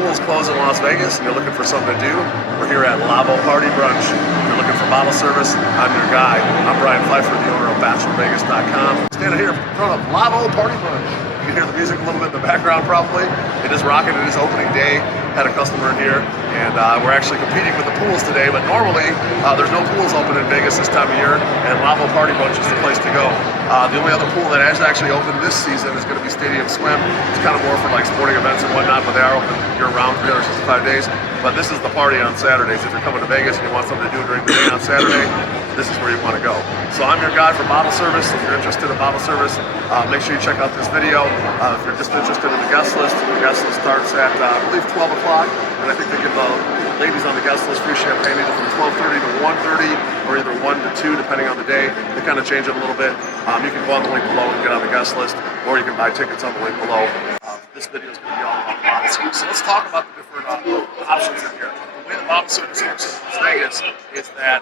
pools close in Las Vegas and you're looking for something to do, we're here at Lavo Party Brunch. If you're looking for bottle service, I'm your guy. I'm Pfeiffer, the owner of BachelorVegas.com. Standing here in front of Lavo Party Brunch. You can hear the music a little bit in the background probably. It is rocking. It is opening day. Had a customer in here, and we're actually competing with the pools today, but normally there's no pools open in Vegas this time of year, and Lavo Party Brunch is the place to go. The only other pool that has actually opened this season is going to be Stadium Swim. It's kind of more for like sporting events and whatnot, but they are open year-round, 365 days. But this is the party on Saturdays. If you're coming to Vegas and you want something to do during the day on Saturday, this is where you want to go. So I'm your guy for bottle service. If you're interested in bottle service, make sure you check out this video. If you're just interested in the guest list starts at, I believe, 12 o'clock. And I think they give the ladies on the guest list free champagne either from 12:30 to 1:30 or either 1 to 2, depending on the day. They kind of change it a little bit. You can go on the link below and get on the guest list, or you can buy tickets on the link below. This video is going to be all about bottle service. So let's talk about the different options in here. The way the bottle service works in Las Vegas is that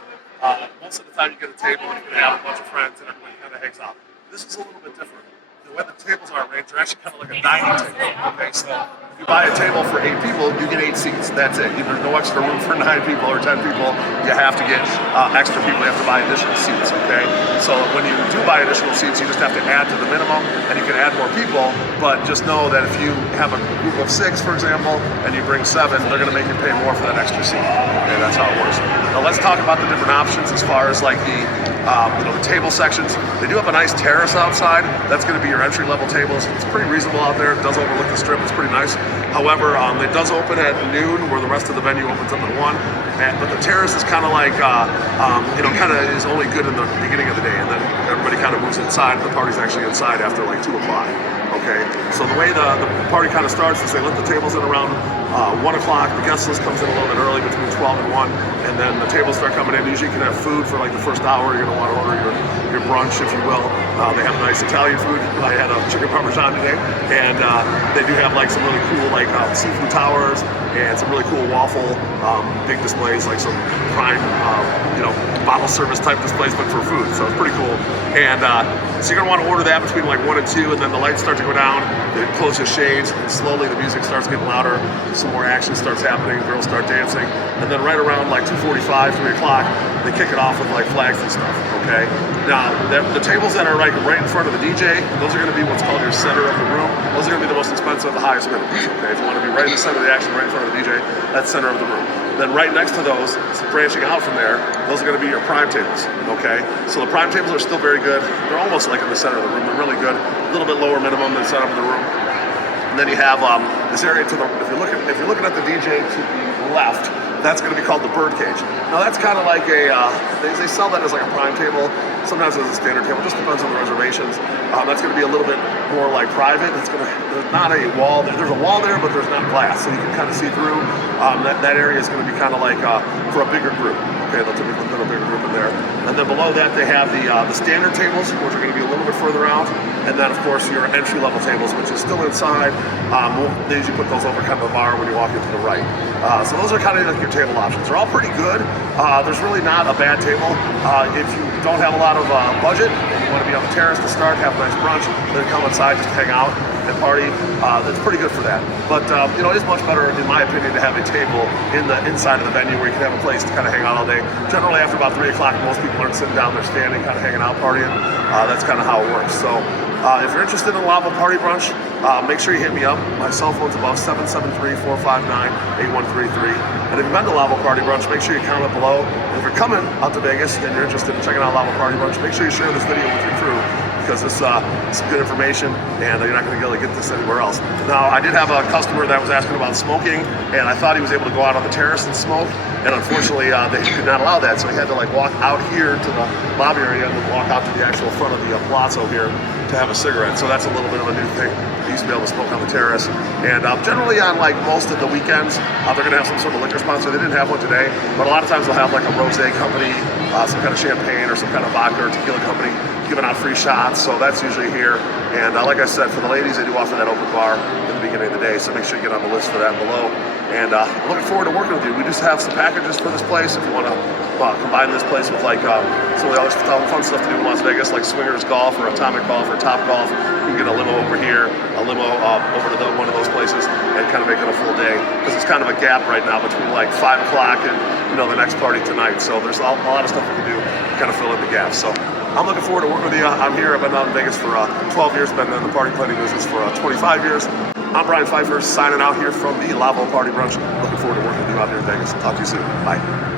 most of the time you get a table and you can have a bunch of friends and everybody kind of hangs out. This is a little bit different. The way the tables are arranged, they're actually kind of like a dining table. Okay, so if you buy a table for 8 people, you get 8 seats. That's it. There's no extra room for 9 people or 10 people. You have to get extra people. You have to buy additional seats. Okay, so when you do buy additional seats, you just have to add to the minimum, and you can add more people. But just know that if you have a group of 6, for example, and you bring 7, they're going to make you pay more for that extra seat. Okay, that's how it works. Now let's talk about the different options as far as like the the table sections. They do have a nice terrace outside. That's going to be your entry-level tables. It's pretty reasonable out there. It does overlook the strip. It's pretty nice. However, it does open at noon, where the rest of the venue opens up at 1. But the terrace is kind of like, kind of is only good in the beginning of the day, and then everybody kind of moves inside. The party's actually inside after like 2 o'clock. Okay, so the way the party kind of starts is they let the tables in around 1 o'clock. The guest list comes in a little bit early, between 12 and 1, and then the tables start coming in. Usually you can have food for like the first hour. You're going to want to order your brunch, if you will. They have nice Italian food. I had a chicken parmesan today, and they do have like some really cool like seafood towers and some really cool waffle big displays, like some prime bottle service type displays, but for food. So it's pretty cool. And so you're gonna want to order that between like 1 and 2, and then the lights start to go down. They close the shades, and slowly the music starts getting louder. Some more action starts happening. Girls start dancing, and then right around like 2:45, 3 o'clock, they kick it off with like flags and stuff. Okay. Now the tables that are like right in front of the DJ, those are going to be what's called your center of the room. Those are going to be the most expensive, the highest minimums. Okay. If you want to be right in the center of the action, right in front of the DJ, that's center of the room. Then right next to those, branching out from there, those are going to be your prime tables. Okay. So the prime tables are still very good. They're almost like in the center of the room. They're really good. A little bit lower minimum than center of the room. And then you have this area to the, if you're looking at the DJ to the left, that's going to be called the bird cage. Now that's kind of like a, they sell that as like a prime table, sometimes as a standard table, just depends on the reservations. That's going to be a little bit more like private. There's not a wall there. There's a wall there, but there's not glass, so you can kind of see through. That area is going to be kind of like for a bigger group. Okay, they'll typically put a bigger group in there. And then below that they have the standard tables, which are going to be a little bit further out. And then of course your entry-level tables, which is still inside. They usually put those over kind of the bar when you walk into the right. So those are kind of like your table options. They're all pretty good. There's really not a bad table. If you don't have a lot of budget, and you want to be on the terrace to start, have a nice brunch, then come inside, just hang out and party. That's pretty good for that. But it is much better, in my opinion, to have a table in the inside of the venue where you can have a place to kind of hang out all day. Generally, after about 3 o'clock, most people aren't sitting down, they're standing, kind of hanging out, partying. That's kind of how it works. So if you're interested in Lavo Party Brunch, make sure you hit me up. My cell phone's above 773-459-8133. And if you've been to Lavo Party Brunch, make sure you comment below. And if you're coming out to Vegas and you're interested in checking out Lavo Party Brunch, make sure you share this video with your crew, because it's some good information, and you're not going to be able to get this anywhere else. Now, I did have a customer that was asking about smoking, and I thought he was able to go out on the terrace and smoke, and unfortunately, they could not allow that, so he had to like walk out here to the lobby area and then walk out to the actual front of the palazzo here to have a cigarette. So that's a little bit of a new thing. He used to be able to smoke on the terrace. And generally on like most of the weekends, they're gonna have some sort of liquor sponsor. They didn't have one today, but a lot of times they'll have like a rosé company, some kind of champagne or some kind of vodka or tequila company giving out free shots, so that's usually here. And like I said, for the ladies, they do offer that open bar in the beginning of the day, so make sure you get on the list for that below. And I'm looking forward to working with you. We just have some packages for this place if you want to combine this place with like some of the other fun stuff to do in Las Vegas, like swingers golf or atomic golf or top golf. You can get a limo over here, a limo over to one of those places, and kind of make it a full day, because it's kind of a gap right now between like 5 o'clock and the next party tonight. So there's a lot of stuff we can do to kind of fill in the gaps. So I'm looking forward to working with you. I'm here. I've been out in Vegas for 12 years, been in the party planning business for 25 years. I'm Brian Pfeiffer, signing out here from the Lavo Party Brunch. Looking forward to working with you out here in Vegas. Talk to you soon. Bye.